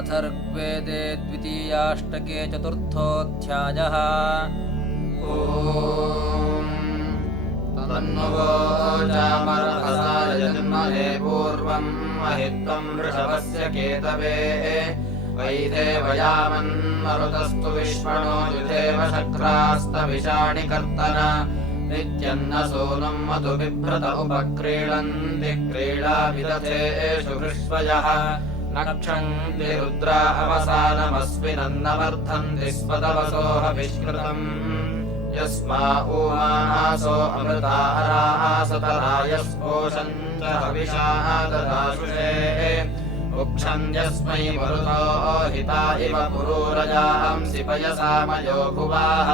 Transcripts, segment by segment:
अथर्ववेदे द्वितीयाष्टके चतुर्थोऽध्यायः। ॐ तन्नवो चामरहसाय जन्मने पूर्वं महित्वं वृषभस्य केतवे वैदेवयामन्मरुतस्तु विश्वणो युधेव शक्रास्तविषाणि कर्तन नित्यन्न सूनुं मधुबिभ्रत उपक्रीडन्ति क्रीडाविदथेषु हृष्वयः नक्षन्ति रुद्रा अवसानमस्मिनन्नवर्धन्ति स्वतवसोह विश्रुतम् यस्मा ऊमासो अमृतारासतरायस्पोषम् च हविषा ददाशुषे उक्षम् यस्मै मरुतो हिता इव पुरूरजांसि पयसामयो भुवाः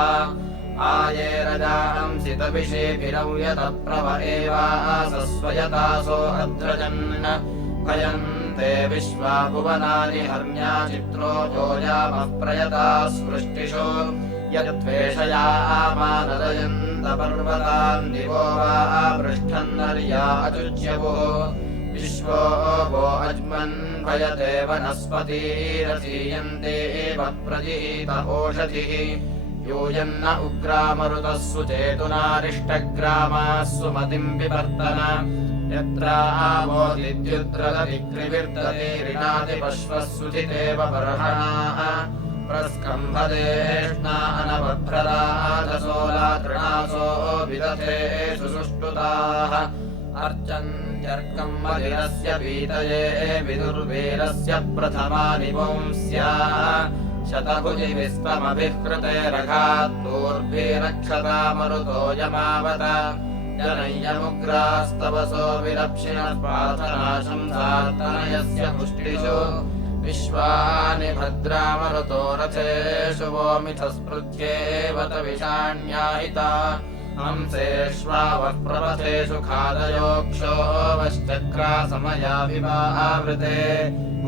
आये रजांसि तविषेभिरौ यतप्रभ एवासस्वयतासो अद्रजन् भयन्ते विश्वा भुवनानि हर्म्या चित्रो योजामः प्रयता स्पृष्टिषु यद्वेषया आमानदयन्त पर्वतान् दिवो वा पृष्ठन्नर्या अचुच्यवुः विश्वो वो अज्मन् भयते वनस्पतीरसीयन्ते एव प्रजीत ओषधिः यूयन्न उग्रामरुतः सुचेतुनारिष्टग्रामाः सुमतिम् विवर्तन यत्र आवोदिद्युद्रदधिक्रिविर्दति ऋणाति पश्वः सुधितेव बर्हणाः प्रस्कम्भदेष्णा अनवभ्रदाधसोला तृणासो विदथे सुसुष्टुताः अर्चन्त्यर्कम् मदिरस्य पीतये विदुर्वीरस्य प्रथमानि वंस्याः शतभुजि विश्वमभिकृते रघात्तूर्भिरक्षता मरुतो यमावत जनय्यमुग्रास्तवसो विरप्शिनः पार्थनाशंसार्तनयस्य पुष्टिषु विश्वानि भद्रामरुतो रथेषु वो मिथस्पृथ्येवत विषाण्याहिता हंसेष्वावः प्रपथेषु खादयोक्षो वश्चक्रासमया विवाहावृते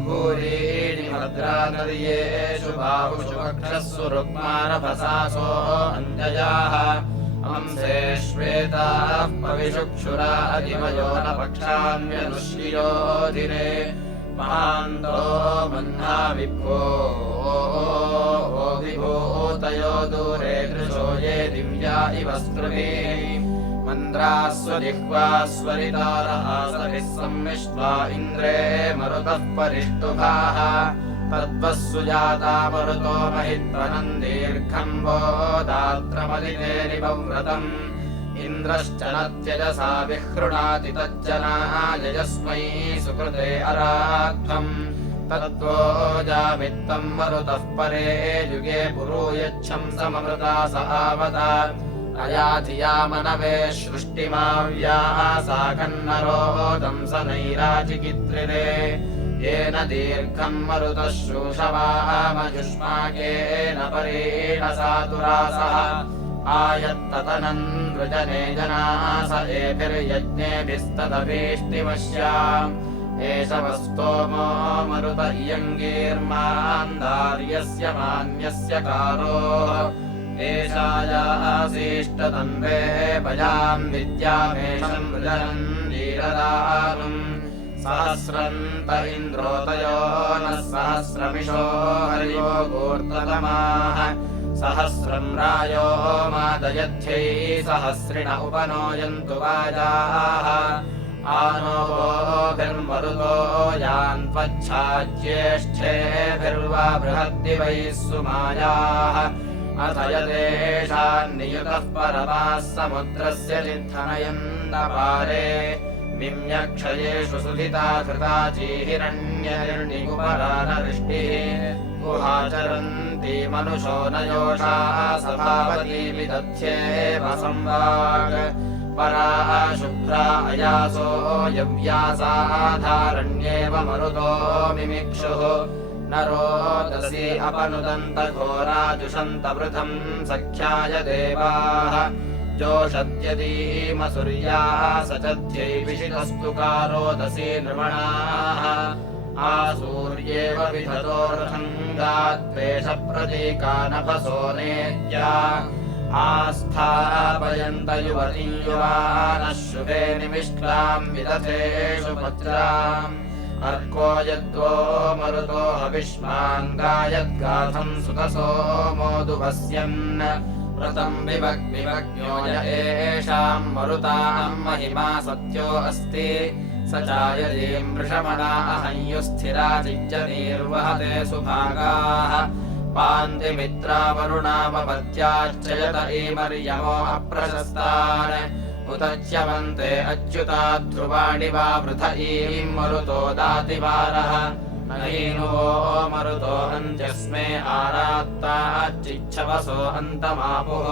भूरीणि भद्रानर्येषु बाहुषु वक्षस्सु रुक्मारभसासो अञ्जयाः हंसेष्वेताः पविषुक्षुरा अधिमयो न पक्षान्यनुश्रियोधिरे महान्तो मह्ना विभो विभूतयो दूरे दृशो ये दिव्या इव स्पृहे मन्द्रास्वजिह्वास्वरितारहासभिः सम्मिष्ट्वा इन्द्रे मरुतः परिष्टुभाः तद्वः सुजाता मरुतो महित्वनन्दीर्घम् वो दात्रमदितेरिवव्रतम् इन्द्रश्च न त्यजसा विहृणाति तज्जनाय यस्मै सुकृते अराध्वम् तद्वोजामित्तम् मरुतः परे युगे पुरूयच्छम् सममृता स आवत अयाधियामनवे सृष्टिमाव्याः सा कन्नरोदम् स नैराचिकित्रिरे येन दीर्घम् मरुतः शूषवामयुष्माकेन परेण सातुरासः आयत्ततनन् वृजने जनाः स एभिर्यज्ञेभिस्तदभीष्टिमस्याम् एष वस्तोमो मरुत इयङ्गीर्मान्दार्यस्य मान्यस्य कारो एषायासीष्टतन्वे भयाम् विद्यामेषम् वृजनम् वीरदानुम् सहस्रन्त इन्द्रोतयो नः सहस्रमिषो हरियो गूर्ततमाः सहस्रम् रायो मादयध्यै सहस्रिण उपनोयन्तु वाजाः आनो वोभिर्मरुतो यान्त्वच्छाज्येष्ठेभिर्वा बृहद्दिवैः सुमायाः अथ यदेषान्नियुतः परमाः समुद्रस्य चिद्धनयन्नपारे निम्यक्षयेषु सुधिता धृता चीहिरण्यनिर्णिकुपरानवृष्टिः गुहाचरन्ति मनुषो न योषाः सभावती विदध्येव संवाक् पराः शुभ्रा अयासो यव्यासाधारण्येव मरुतो मिमिक्षुः न रोदसी अपनुदन्त घोराजुषन्त वृथम् सख्याय देवाः जोषत्यदीमसूर्याः सचध्यै विशितस्तु कारोदसी नृमणाः आसूर्येव विधतोर्हङ्गाद्वेष प्रतीकानभसो नेत्या आस्थापयन्त युवतीं युवानः शुभे निमिष्टाम् विदथेषु वज्राम् अर्को यद्वो मरुतो हविष्माङ्गायद्गाथम् सुतसो मोदुवस्यन् व्रतम् विभग्निभग्न्यो य एषाम् मरुताम् महिमा सत्यो अस्ति स चायतीम् वृषमणा अहंयुस्थिरा चिज्जनीर्वहते सुभागाः पान्तिमित्रावरुणामपत्याच्चयत ईमर्यमो अप्रशस्तान् उतच्यवन्ते अच्युता ध्रुवाणि वा वृथ ईम् मरुतो दातिवारः नहीनुवो मरुतो अन्त्यस्मे आरात्ताच्चिच्छवसो अन्तमापुः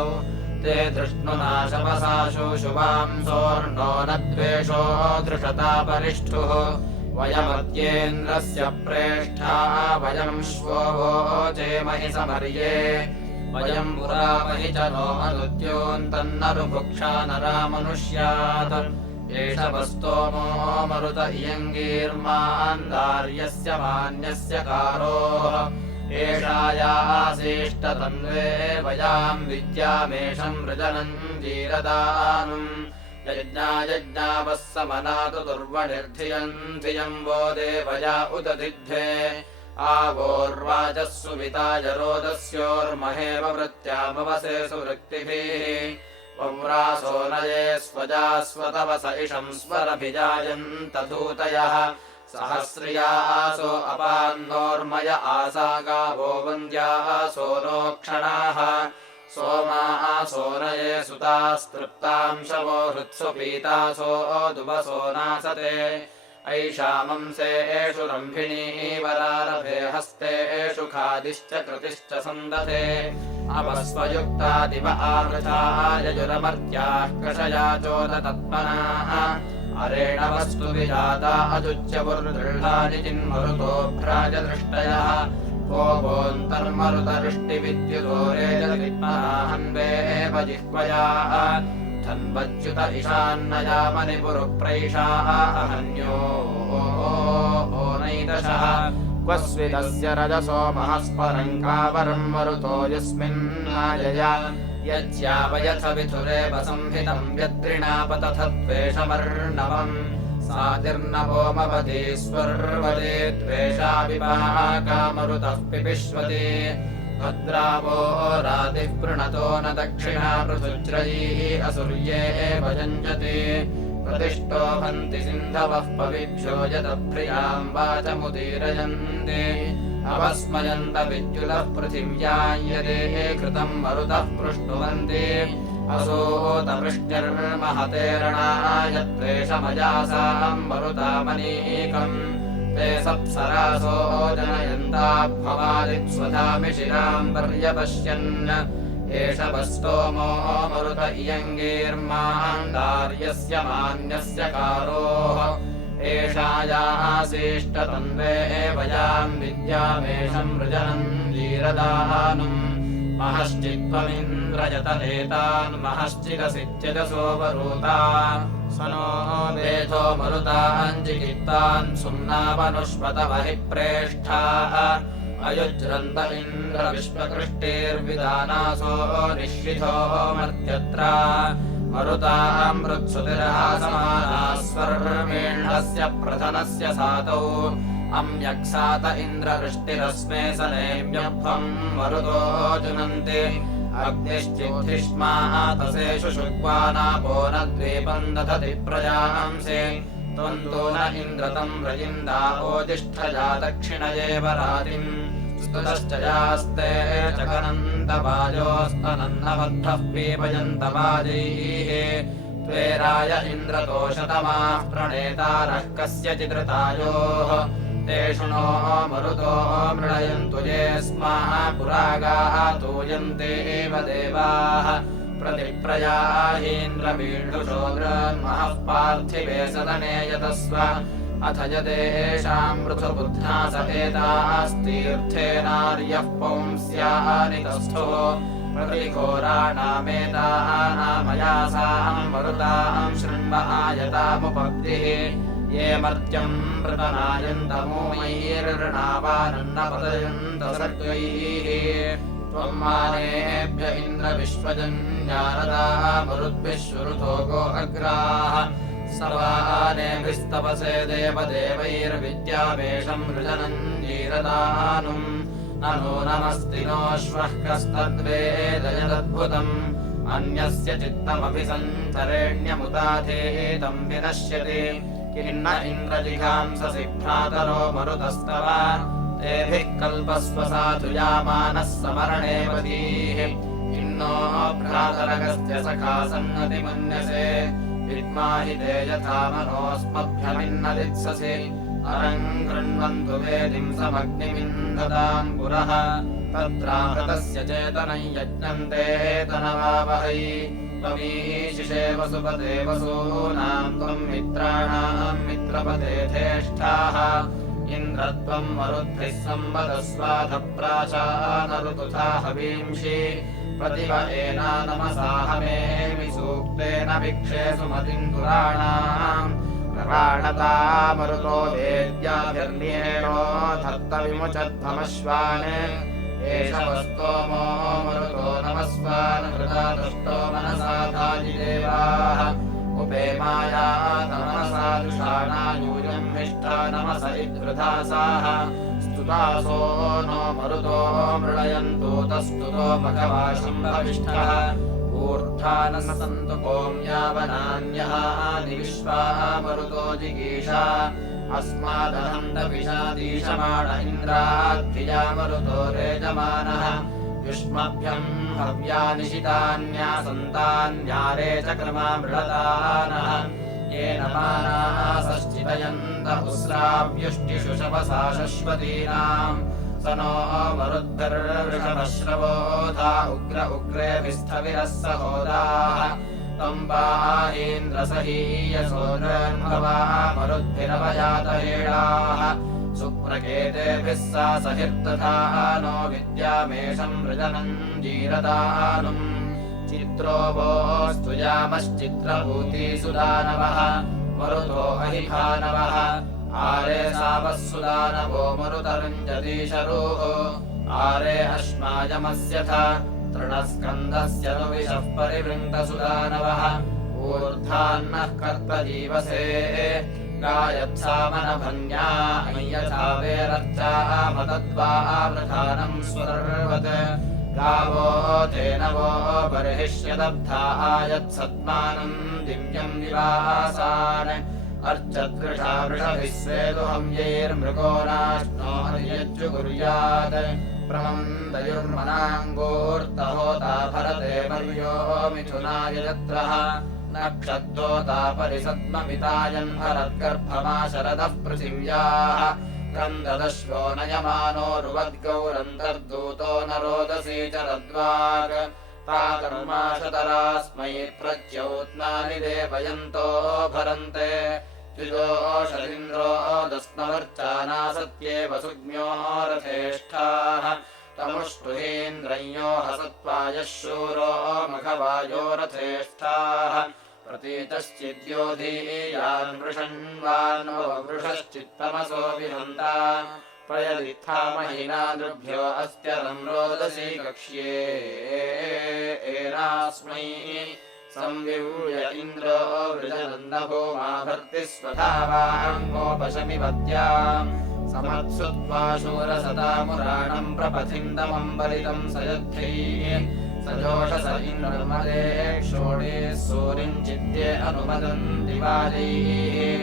ते धृष्णुना शवसा शोशुवांसोर्णो न द्वेषो धृषता परिष्ठुः वयमद्येन्द्रस्य प्रेष्ठा वयम् श्वो वोचेमहि समर्ये वयम् पुरामहि च नो अनुद्योन्तन्नरुभुक्षा नरामनुष्यात् एष वस्तोमो मरुत इयङ्गीर्मान्दार्यस्य मान्यस्य कारोः एषायासीष्टतन्वे वयाम् विद्यामेषम् वृजनम् जीरदानुम् यज्ञायज्ञावः समनातु दुर्वणिर्धियम् धियम् वो देवया उदधिद्धे आवोर्वाचः सुविताय रोदस्योर्महेव वृत्त्यामवसे सुवृत्तिभिः पौरासो नये स्वजास्वतवस इषम् स्वरभिजायन्तधूतयः सहस्रियासो अपान्नोर्मय आसा गावो वन्द्यासो नोक्षणाः सोमासो नये सुतास्तृप्तांशवो हृत्सु पीतासो दुवसो नासते ऐषामंसे एषु रम्भिणी वरारभे हस्ते एषु खादिश्च कृतिश्च सन्दते अपस्वयुक्ता दिव आवृथा यजुरमर्त्याः कषया चोदतत्पनाः अरेण वस्तु विजाता अजुच्यपुर्दृढानि चिन्मरुतोभ्राजदृष्टयः कोपोऽन्तर्मरुतवृष्टिविद्युदोरेजलित्मनाहन्वेव जिह्वया धन्वच्युत ईशान्नयामनिपुरुप्रैषाः अहन्यो नैदशः क्वस्विदस्य रजसो महस्परङ्कावरम् मरुतो यस्मिन्नायया यज्यावयथ विथुरेव संहितम् व्यद्रिणापतथद्वेषमर्णवम् सातिर्नवोमवतीस्वर्वते द्वेषा विपाकामरुतः पिपिष्वति भद्रावो रातिः पृणतो न दक्षिणा पृथुज्रयीः असुर्ये एव यञ्जति प्रतिष्ठो हन्ति सिन्धवः पविभ्यो यदप्रियाम् वाचमुदीरयन्ति अवस्मयन्त विद्युतः पृथिव्याम् यदे कृतम् मरुतः पृष्णुवन्ति असोतवृष्ट्यर्महतेरणाय त्वेषमजासाम् मरुतामनीकम् ते सप्सरासो जनयन्ताभवादिस्वधामि शिराम् पर्यपश्यन् एष वस्तोमो मरुत इयङ्गीर्मान्दार्यस्य मान्यस्य कारोः एषायासीष्टतन्वे वयाम् विद्यामेषम् वृजनम् जीरदानुम् महश्चित्त्वमिन्द्रजत एतान् महश्चिदसित्यजसो वरूता स नो वेधो मरुतान् चिकित्तान् सुम्नावनुष्वतवहि प्रेष्ठाः अयुज्रन्त इन्द्र विश्वकृष्टेर्विदानासो निःशिथो मर्त्यत्र मरुताम् मृत्सुतिरासमानाः स्वर्मेण्डस्य प्रधनस्य सातौ अम्यक्सात इन्द्रवृष्टिरस्मे सनेम्यभ्वम् मरुतो जुनन्ति अग्निश्चिद्धिष्मातसेषु शुक्वानापो न द्वीपम् दधति प्रजांसि त्वन्तो न इन्द्रतम् रजिन्दावोजिष्ठया दक्षिणयेव रातिम् स्तुतश्च यास्ते चकनन्तवाजोस्तनन्नबद्धः पीपयन्तवाजैः त्वेराय इन्द्रतोषतमाः प्रणेतारः कस्यचिदृतायोः तेषु नो मरुतो मृणयन्तु ये स्माः पुरागाः तूयन्ते एव देवाः प्रतिप्रयाहीन्द्रमीढुषो गृन्महः पार्थिवे सदने यतस्व अथ यदेषाम् पृथुबुध्ना स एतास्तीर्थेनार्यः पौंस्यानि तस्थुः प्रतिघोराणामेतानामयासाम् मरुताम् शृण्व आयतामुपब्धिः ये मर्त्यम् प्रतनायन्तमूमैर्णावानन्नपतयन्त सर्गैः त्वम् मानेभ्य इन्द्र विश्वजन्यारदा मरुद्भिः श्रुतो गो अग्राः सवानेभिस्तपसे देवदेवैर्विद्यावेशम् वृजनम् जीरदानुम् ननो नमस्ति नोऽश्वः कस्तद्वेदयदद्भुतम् अन्यस्य चित्तमभिसञ्चरेण्यमुदाधेतम् विनश्यति किन्न इन्द्रजिघांससि भ्रातरो मरुतस्तव तेभिः कल्पस्व साधुयामानः समरणे पदीः किन्नो भ्रातरगस्य सखा सन्नतिमन्यसे विद्माहि ते यथा मनोऽस्मभ्यमिन्नदित्ससि अरम् गृह्णन्तु वेदिम् समग्निमिन्दताम् पुरः तत्रामृतस्य चेतनम् यज्ञन्ते तनवावहै त्वमीशिषे वसुपते वसूनाम् त्वम् मित्राणाम् मित्रपते धेष्ठाः इन्द्रत्वम् मरुद्भिः संवदस्वाधप्राचानऋतुथा हवींषि प्रतिव एना नमसाहमेमि सूक्तेन भिक्षे सुमतिन्दुराणाम् प्रवाणता मरुतो वेद्याभिर्निहेणो धत्तविमुचध्वमश्वान् एष वस्तोमो मरुतो नमस्वान् हृदा दृष्टो मनसा धाजिदेवाः उपेमाया तमसादुषाणायूयम् हिष्ठा नमस इद्वृधासाः स्तुतासो नो मरुतो मृळयन्तु तस्तुतो मघवाशम् भविष्ठः ऊर्ध्वानः सन्तु कोम्यावनान्यः निविश्वा मरुतो जिगीषा अस्मादहन्तविषादीशमाण इन्द्राद्धिया मरुतो रेजमानः युष्मभ्यम् हव्यानिशितान्यासन्तान्यारे चक्रमा मृळतानः येन मानाः सश्चितयन्त उस्राव्युष्टिषु शपसा शश्वतीनाम् स नो मरुद्भिर्वृषभश्रवोधा उग्र उग्रेभिस्थविरः सहोदाः त्वम् पाहीन्द्रसहीयसो नृन्भवा मरुद्भिरवजातहेडाः सुप्रकेतेभिः सा सहिर्दधा नो विद्यामेषम् वृजनम् जीरदानुम् चित्रो वोऽस्तु यामश्चित्रभूतिसुदानवः मरुतो अहिभानवः आरे सावः सुदानवो मरुतरुञ्जतीशरुः आरे अश्मायमस्यथ तृणस्कन्दस्य नु विषः परिवृङ्क्तसुदानवः ऊर्ध्वान्नः कर्तजीवसे गायत्सामनभन्या अय्यथा वेरर्चामतद्वावृधानम् स्वदर्वत् गावो तेन वो बर्हिष्यदब्धा यत्सत्मानम् दिव्यम् विवासान् अर्चद्वृषा वृषभिः स्वेदुहव्यैर्मृगो नाश्नो यज्जुगुर्यात् प्रमन्दयुर्मनाङ्गोर्तहोता भरते पर्यो मिथुनाय यत्रः नक्षद्दोता परिसद्ममितायन् हरद्गर्भमा शरदः पृथिव्याः गन्धदश्वो नयमानोरुवद्गौरन्तर्दूतो न रोदसी चरद्वाग् ताकर्माशतरास्मै प्रच्यौत्नानि देवयन्तो भरन्ते द्विजोषदिन्द्रो दस्नवर्चाना सत्येव सुज्ञो रथेष्ठाः तमुष्टुहीन्द्रय्यो हसत्वायः शूरो मघवायो रथेष्ठाः प्रतीतश्चिद्योधीयान् वृषण्वान्वो वृषश्चित्तमसो विहन्ता प्रयदित्थामहीनादृभ्यो अस्त्यरम् रोदसी कक्ष्ये एनास्मै संविव्य इन्द्रो वृजनन्दभूमाभर्ति स्वधावाङ्गोपशमिवत्याम् समत्सुत्वा शूरसतामुराणम् प्रपथिन्दमम् बलितम् सयद्धैः सजोषस इन्द्रमदे षोडे सूरिम् चित्ये अनुमदन्ति वादैः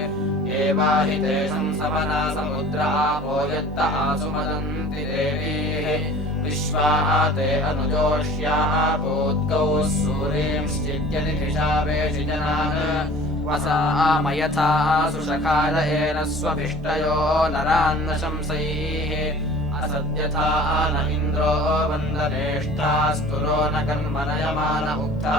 एवाहि तेषम् समना समुद्रापो यत्त आसुमदन्ति देवीः विश्वाः ते अनुजोष्याः भूद्गौः सूरींश्चिद्यनिधिषावेशि जनान् वसामयथा सुषकालयेन स्वभिष्टयो नरान्न शंसैः असद्यथा न इन्द्रो वन्दनेष्ठास्तुलो न कर्मनयमान उक्ता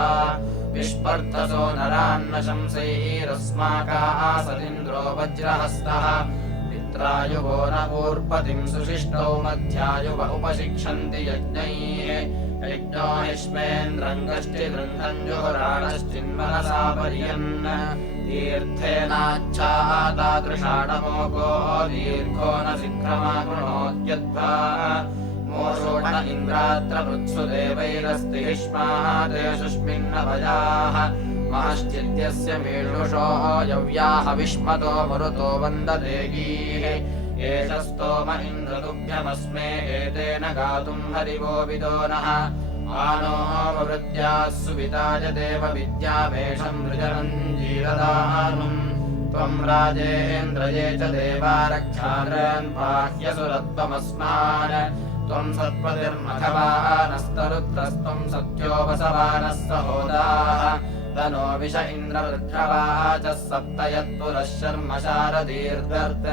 विस्पर्धसो नरान्न शंसैरस्माकाः सदिन्द्रो वज्रहस्तः मित्रायुवो न ऊर्पतिम् सुशिष्टौ मध्यायुव उपशिक्षन्ति यज्ञैः यज्ञो हिष्मेन्द्रम् गष्टिदृङ्घम् जुहुराणश्चिन्मनसा पर्यन् तीर्थेनाच्छातादृशाणमोको दीर्घो न सिद्धमा कृणोत्यद्वा मोषोण इन्द्रात्र वृत्सु देवैरस्ति हिष्माः ते शुष्मिन्नभयाः महश्चिद्यस्य मीळुषो यव्याह विष्मतो मरुतो वन्दते गीः एष स्तोम इन्द्रतुभ्यमस्मे एतेन गातुम् हरिवो विदो नः आनो ववृत्याः सुविताय देव विद्यामेषम् वृजनम् जीरदानुम् त्वम् राजेन्द्रये च देवा रक्षारन् पाह्यसुरत्वमस्मान् त्वम् सत्पतिर्मघवानस्तरुत्रस्त्वम् सत्योपसवानः सहोदाः तनो विष इन्द्रवृत्रवाचः सप्त यत्पुरः शर्म शारदीर्दर्त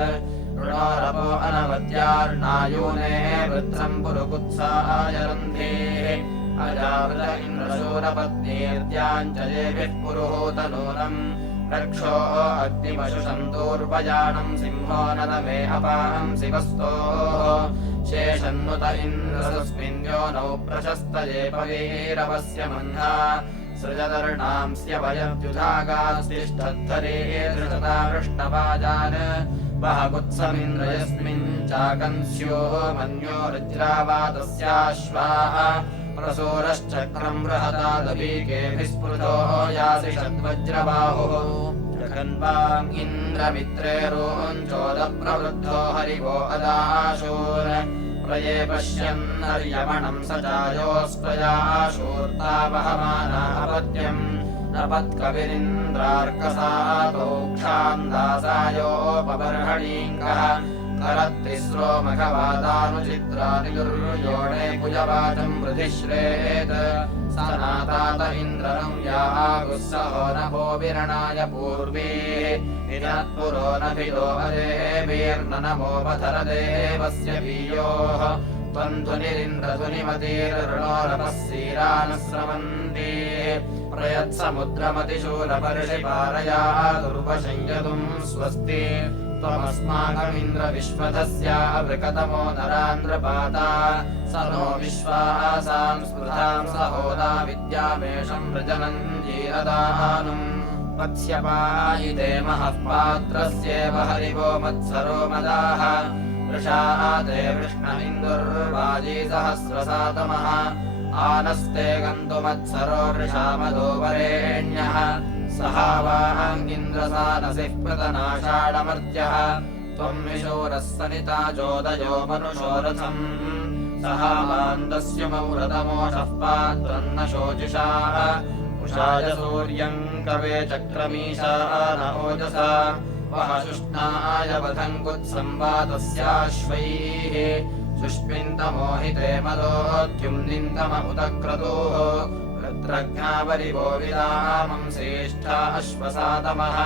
ऋणोरपो अनवद्यार्णायूने वृत्रम् पुरुकुत्साय रन्धेः अजावृत इन्द्रशूरपत्नीर्द्याञ्जलेभिः पुरुहूतनूनम् रक्षो अग्निपशुषन्तूर्वजानम् सिंहो नदमे अपाहम् शिवस्तोः शेषन्नुत इन्द्रसस्मिन् योनौ प्रशस्तये पवीरवस्य मह्ना सृजदर्णांस्य वयद्युधागास्तिष्ठद्धरे धृतता वृष्णवाजान् वहकुत्समिन्द्र यस्मिन् चाकंस्यो मन्यो रुद्रावातस्याश्वाः प्रसूरश्चक्रम् बृहता दवीकेभिः स्फुतो यासि षड्वज्रबाहुः जगन्वाम् इन्द्रमित्रेरोञ्चोदप्रवृद्धो हरिवो अदाशूर प्रये पश्यन्नर्यमणम् स चायोस्त्वयाशूर्तावहमानापत्यम् नपत्कविरिन्द्रार्कसातोक्षान्दासायोपबर्हणीङ्गः करत्तिस्रो मघवादानुचित्राणि दुर्योणे कुजवाचम् वृधिश्रेत् सनातात इन्द्रनम् यागुः सहो नभो विरणाय पूर्वीः निजत्पुरो नभिदो अरेभिर्ननमोपधर देवस्य पीयोः त्वन्धुनिरिन्द्रधुनिमतीर्णोरपः सीरानः स्रवन्तीः प्रयत्समुद्रमतिशूलपर्षिपारया दुर्वशञ्जतुम् स्वस्ति त्वमस्माकमिन्द्रविश्वधस्यावृकतमो नरान्द्रपाता स नो विश्वासाम् स्पृधाम् सहोदा विद्यामेषम् वृजनम् जीरदानुम् वत्स्यपायिते महः पात्रस्येव हरिवो मत्सरो मदाः वृषाते वृष्णमिन्दुर्वाजी सहस्रसातमः आनस्ते गन्तुमत्सरो वृषामदो वरेण्यः सहावाङ्गिन्द्रसानसिः प्रतनाषाढमर्त्यः त्वम् विशूरः सनिता चोदयो मनुषोरथम् सहावान्दस्य मौरतमोषः पात्रम् न शोचिषाः उषाय सूर्यम् कवे चक्रमीशाः न ओजसा वह शुष्णाय वधङ्कुत्संवातस्याश्वैः शुष्मिन्तमोहिते मदोद्युम्निन्तमहुतक्रतुः रुद्रज्ञावरिवो विदामम् श्रेष्ठा अश्वसातमः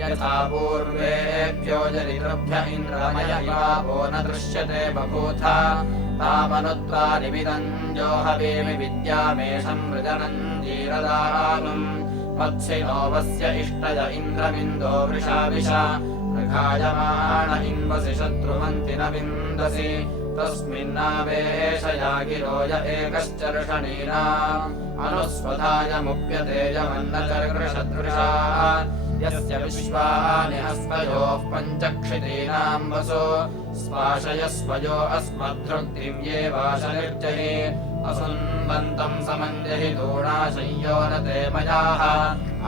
यथा पूर्वेभ्यो जरितृभ्य इन्द्रमय इवापो न दृश्यते बभूथ तामनुत्वा निमिदम् जो हवेमि विद्यामेषम् वृजनम् जीरदानुम् वत्सिनो वस्य इष्टय इन्द्रमिन्दो वृषाविषा मृगायमाण इन्वसि शत्रुमन्ति न विन्दसि तस्मिन्नावेशया गिरोय एकश्चर्षणीनाम् अनुस्वधायमुप्यते यमन्नचर्षदृशा यस्य विश्वानि हस्तयोः पञ्चक्षितीनाम् वसो स्वाशयस्वयो अस्मद्धृक्तिम् ये वाशनिर्जहि असुन्वन्तम् समञ्जहि दूणाशय्यो न ते मयाः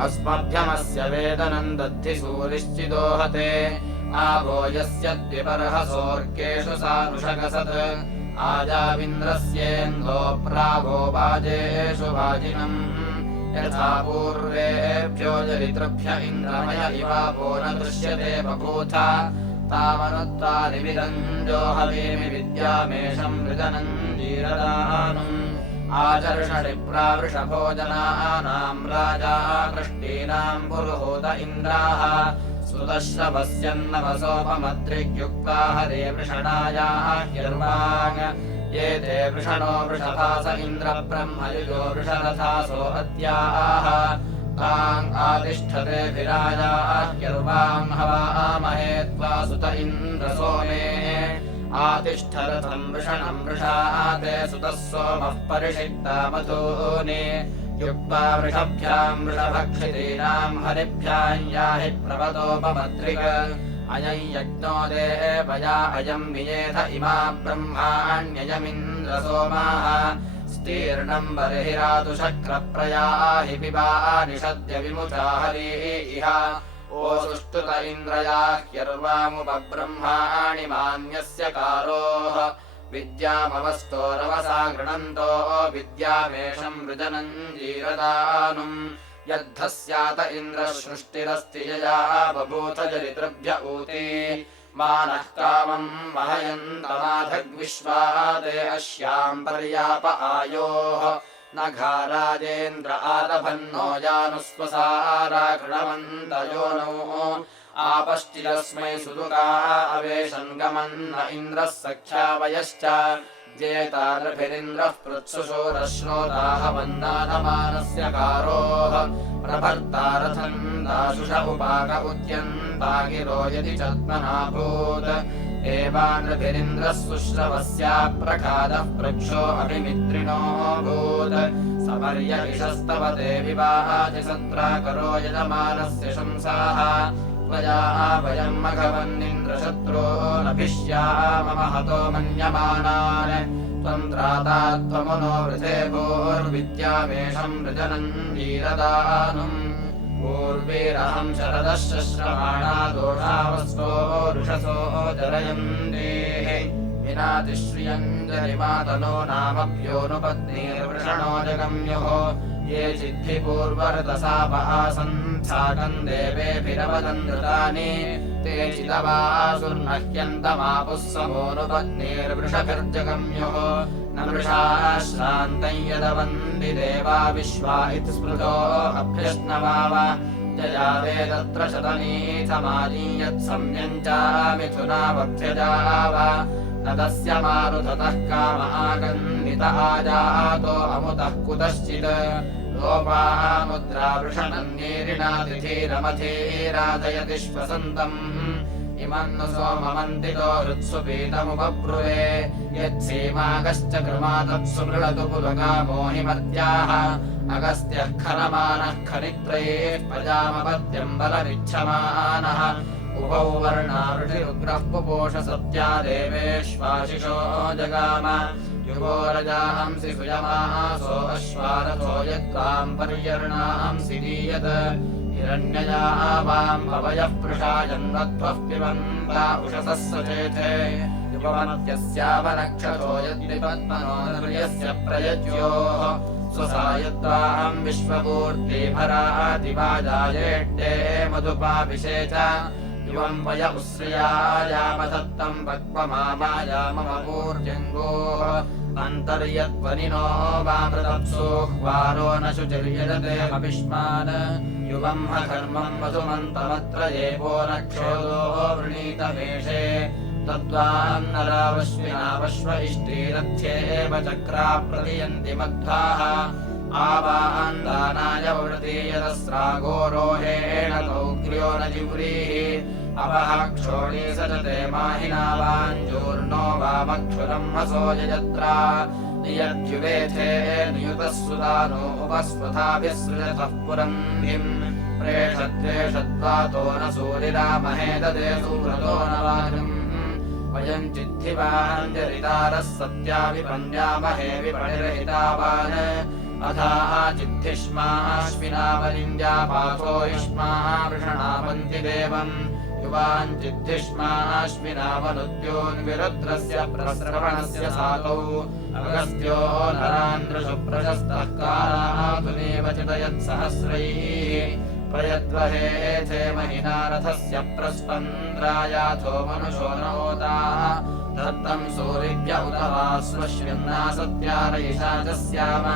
अस्मभ्यमस्य वेदनम् दद्धि सूरिश्चिदोहते आवो यस्य द्विपर्हसोऽर्केषु सानुषगसत् आजाविन्द्रस्येन्दो प्रावो वाजेषु वाजिनम् यथा पूर्वेभ्यो जरितृभ्य इन्द्रमय इवापो न दृश्यते बभूथ तावनुत्वा निमिदम् जो हवेमि विद्यामेषम् वृजनम् जीरदानुम् आचर्षणिप्रावृषभोजनानाम् राजा कृष्टीनाम् पुरुहूत इन्द्राः सुदर्शवस्यन्नवसोपमद्रिग्युक्ता हरे वृषणायाः ह्यर्वाङ् ये ते वृषणो वृषभास इन्द्रब्रह्मयुजो वृषरथासो अद्याः ताम् आतिष्ठतेभिराजाः ह्यर्वाम् हवामहे त्वा सुत इन्द्रसोमे आतिष्ठरथम् वृषणम् वृषाते सुतः सोमः परिषिक्ता मधूनि युक्ता वृषभ्याम् वृषभक्षितीनाम् हरिभ्याम् याहि प्रवतोपमद्रिग अयम् यज्ञो देवया अयम् वियेध इमा ब्रह्माण्ययमिन्द्रसोमाः स्वस्तीर्णम् बर्हिरातु शक्रप्रयाहि पिबा निषद्य विमुचा हरि इह ओसुष्टुत इन्द्रयाह्यर्वामुपब्रह्माणि मान्यस्य कारोः विद्यामवस्तोरवसा गृणन्तो विद्यामेषम् वृजनम् जीरदानुम् यद्धस्यात इन्द्रसृष्टिरस्ति यया बभूथ जरितृभ्य ऊते मानः कामम् महयन्तमाधग्विश्वादे अश्याम् पर्याप आयोः नघाराजेन्द्र आलभन्नो यानुस्वसारा कृणवन्तयोनो आपश्चिरस्मै सुदुका अवेशन् गमन्न इन्द्रः सख्यावयश्च जेतादृभिरिन्द्रः पृत्सुशोरश्रोताहवन्दानमानस्य कारोः प्रभर्तारथम् दाशुष उपाक उद्यन्तागिरो यदि चत्मनाभूत् एवानृभिरिन्द्रः सुश्रवस्याप्रखादः प्रक्षो अभिमित्रिणो भूत् समर्यविषस्तव देवि वाचि सत्राकरो यजमानस्य शंसाः त्वया वयम् मघवन्निन्द्रशत्रूनभिष्यामम हतो मन्यमानान् त्वम् त्राता त्वमुनो वृथे भूर्विद्यामेषम् वृजनम् वीरदानुम् पूर्वीरहम् शरदः शश्रमाणा दोषावस्तो रुषसो जरयन्तेः विनातिश्रियम् जनिमातनो नामभ्योऽनुपत्नीर्वृषणो जगम्युः ये चिद्धिपूर्वरतसाप आसन् साकम् देवेभिरवदन्धृतानि ते चिदवासुर्नह्यन्तमापुः समोऽनुपत्नीर्वृषभिर्जगम्युः न वृषाः श्रान्तम् यदवन्ति देवा विश्वा इति स्मृतो अभ्यश्नवाव जयावे तत्र शतनीथमालीयत्सम्यम् च मिथुनावभ्यजाव न तस्य मारुततः काम आगन्वित आजातो अमुतः कुतश्चित् लोपामुद्रावृषणन्येरिणातिथीरमथीराधयति श्वसन्तम् इमम् नु सोममन्दितो हृत्सु पीतमुपब्रुवे यत्सीमागश्च कृमातत्सु मृळतु पुलगामो हि मर्त्याः अगस्त्यः खनमानः खनित्रैः प्रजामपत्यम् बलमिच्छमानः उभौ वर्णावृषिरुग्रः पुपोष सत्या देवेष्वाशिषो जगाम युवोरजांसि सुयमासो अश्वारथो यत्त्वाम् पर्यर्णांसि दीयत हिरण्ययावाम् भवयः पृषायन्वत्वः पिबन्ता उषसः सचेथे युवमत्यस्यावनक्षतो यद्विपत्मनोर्यस्य प्रयज्योः स्वसायत्वाम् विश्वपूर्तिभरादिवाजायेट्टे मधुपाभिषेच युवम् वय उश्रियायामधत्तम् पक्वमामायामपूर्जङ्गोः अन्तर्यत्वनिनो वामृतप्सोह्वारो न शुचिर्यजते अविष्मान् युवम् हकर्मम् मधुमन्तमत्र येवो न क्षोदो वृणीतमेषे तद्वान्नरावश्विनावश्व इष्टिरथ्येव चक्रा प्रतियन्ति मध्वाः आवान्दानाय वृतीयतस्रागोरोहेण तौग्र्यो न जिव्रीः अपः क्षोणी सजते माहिनावाञ्जूर्णो वामक्षुरम् हसो यजत्रा नियद्युवेथे नियुतः सुदानो उपस्वथाभिसृजतः पुरन्धिम् प्रेषद्वेषद्वातो न सूरिरामहे ददे सूरतो न वायुम् वयम् चिद्धिवाञ्जरितारः सत्या विपन्यामहे विपणिरहितावान् अथा चिद्धिष्माश्विनावलिञ्जापाथो युष्माः वृषणावन्ति देवम् युवाञ्चिद्धिष्माश्विनावनुद्योन्विरुद्रस्य प्रस्रवणस्य सातौ अगस्त्यो नरान्द्रशु प्रशस्तः कालाधुनेव चितयत्सहस्रैः प्रयद्वहेथे महिनारथस्य प्रस्पन्द्रायाथो मनुषो नोताः दत्तम् सूरिभ्य उत वाश्वश्विन्ना सत्यारयिषा च स्याम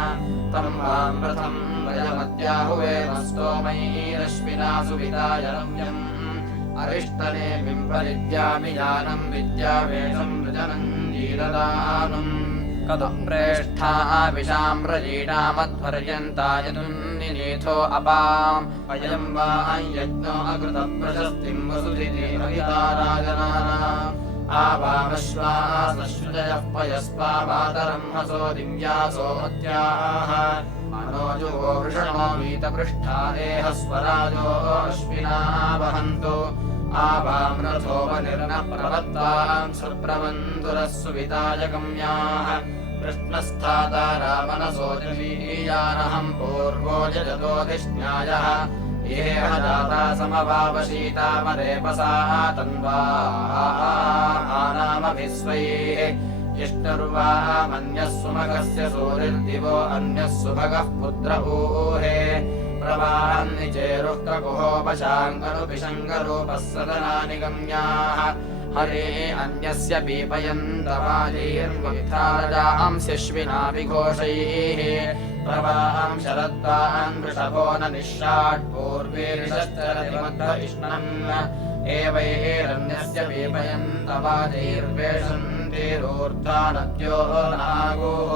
तम् वामृथम् वयमद्याहुवेम स्तोमैरश्विना सुविदाय रम्यम् अरिष्टने बिम्बरिद्यामि जानम् विद्यावेशम् वृजनम् जीरदानुम् कदुप्रेष्ठाविषाम् रजीणामध्वर्यन्तायतुन्निनीथो अपाम् अयम् वा यज्ञो अकृतप्रशस्तिम् वसुधिताराजनानाम् आवामश्वासश्रुजयः पयस्पावातरम् हसो दिव्यासो हत्याः मनोजुवो वृषणो वीतपृष्ठा एहस्वराजो अश्विनाः वहन्तु आवाम्रथोपनिर्न प्रवत्ताम् सुप्रवन्तुरः सुविताय गम्याः कृष्णस्थाता रामनसोजवीयानहम् पूर्वो जजतोऽधिष्ण्यायः इह जाता समवावशीतामरेपसा तन्वा आनामभिस्वैः इष्टर्वा मन्यः सुमगस्य सूरिर्दिवो अन्यः सुभगः पुत्र ऊहे प्रवान्निचेरुः ककुहोपशाङ्गरुपिशङ्गरूपः सदनानि गम्याः हरे अन्यस्य पीपयन्तवाजीर्विथारजांस्यश्विना विघोषैः प्रवाहं शरद्वान् वृषभो न निःशाट्पूर्वीर्षश्चरतिमध्व इष्णन् एवैरन्यस्य पीपयन्तवाजीर्वेषन्तिरूर्ध्वा नद्यो नागोः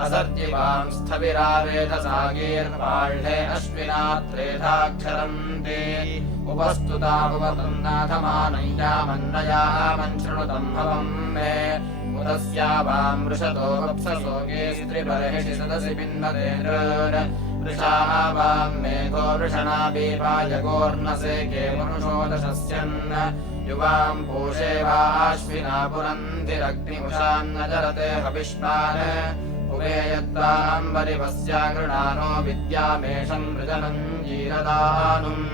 असर्जिवांस्थविरावेधसागीर्बाह्ये अश्विना त्रेधाक्षरन्ति उपस्तुतामुपतन्नाथमानय्यामन्नयामन् शृणुतम् भवम् मे उदस्या वां वृषतो वप्ससोगे स्त्रिबर्हिषि सदसि पिन्वते वृषाः वां मेघो वृषणाभिपायगोर्नसेके मनुषोदशस्यन् युवां पूषे वाश्विना पुरन्तिरग्निमुषान्न जरते हविष्मान् उभे यत्ताम्बरिवस्या गृणानो विद्यामेषम् वृजनम् जीरदानुम्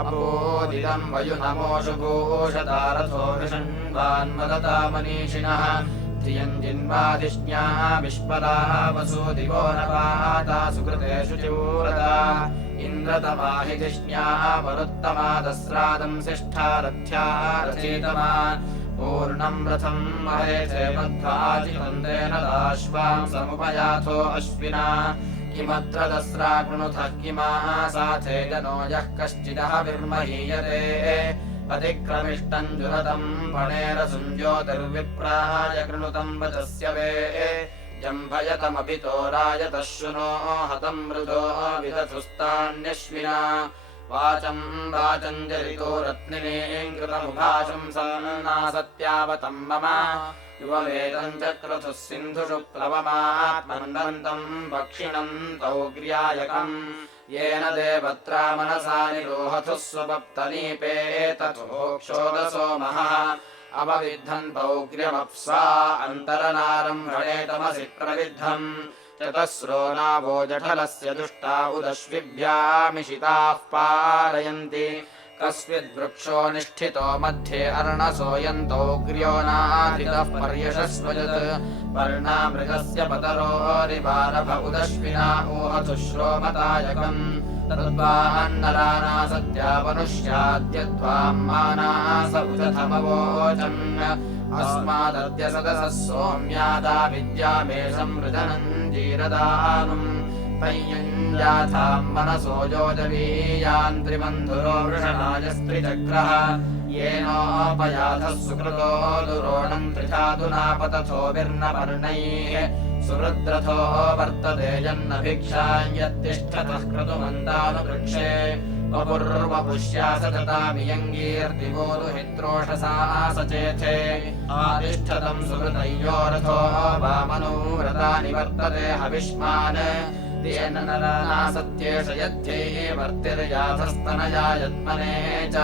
अपोदिदम् वयुनमोषु भूषतारथो वृषण्वान्वदता मनीषिणः धियञ्जिन्वादिष्ण्याः विश्वदाः वसु दिवो न पाता सुकृतेषु चिवूरता इन्द्रतमाहि धिष्ण्याः वरुत्तमादस्रादम् सिष्ठारथ्याः रथीतमा पूर्णम् रथम् महेथे मध्वाजितन्देन दाश्वां समुपयाथो अश्विना किमत्र दस्रा कृणुतः किमाः साथे जनो यः कश्चिदः विर्महीयते अतिक्रमिष्टम् जुरतम् फणेरसुम् ज्योतिर्विप्राय कृणुतम् वचस्य वे जम्भयतमभितो राजतः शृणो हतम् मृदो विदधुस्तान्यश्विना वाचम् वाचम् जरितो रत्निनीम् कृतमुभाषम् सन्नासत्यावतम् मम युववेदम् चक्रतुः सिन्धुषु प्लवमात्मन्दन्तम् पक्षिणम् तौग्र्यायकम् येन देवत्रा मनसा निरोहथुः स्वपप्तनीपे तथोक्षोदसो महः अवविद्धम् तौग्र्यमप्सा अन्तरनारम् रणेतमसि प्रविद्धम् चतस्रो नावो जठलस्य दुष्टा उदश्विभ्यामिषिताः पारयन्ति कस्विद्वृक्षो निष्ठितो मध्ये अर्णसोऽयन्तौग्र्यो नाधितः पर्यशस्वजत् पर्णामृगस्य पतरोरिवारभ उदश्विना ऊहतु श्रोमतायकम् तद्वान्नराना सत्यावनुष्याद्यद्वाम् मानास उदथमवोचन् अस्मादद्य सदसः सोम्यादा विद्यामेषम् मृदनम् जीरदानुम् तय्युञ्जाथाम् मनसो योजवीयान् त्रिबन्धुरो वृषणायस्त्रिचक्रः येनोपयाथः सुकृतो दुरोणम् त्रिधातुनापतथोभिर्नपर्णैः सुहृद्रथो वर्तते यन्नभिक्षाम् यत्तिष्ठतः क्रतुमन्तानुवृक्षे वपुर्वपुष्या सततामियङ्गीर्दिवोरुहित्रोषसा सचेथे आतिष्ठतम् सुहृतयो रथो वामनोव्रता निवर्तते हविष्मान् तेन नराना सत्येष यद्ध्यैः वर्तिर्याथस्तनया यत्मने च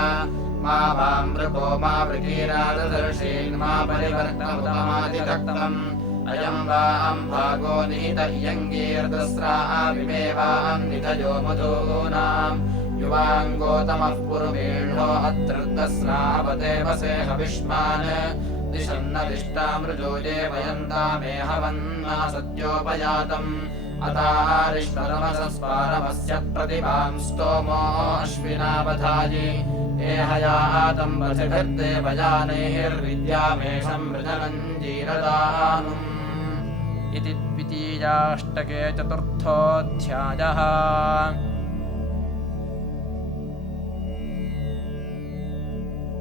मा वामृपो मा वृकीराददर्शीन्मा परिवर्तमुतमादिरक्तम् अयम् वाम् भागो निहित इयङ्गीर्दस्राविमेवाम् निधयो मधूनाम् युवाङ्गोतमः पुरुवीढो अत्रर्दस्रावते वसे हविष्मान् दिशन्नदिष्टामृजो ये वयन्तामेहवन्ना सत्योपयातम् अतारिष्टरमसस्पारमस्य प्रतिभां स्तोमो अश्विनावधायि एहयातम् वसिभिर्देवयानैर्विद्यामेषम् मृजनम् जीरदानुम् इति द्वितीयाष्टके चतुर्थोऽध्यायः।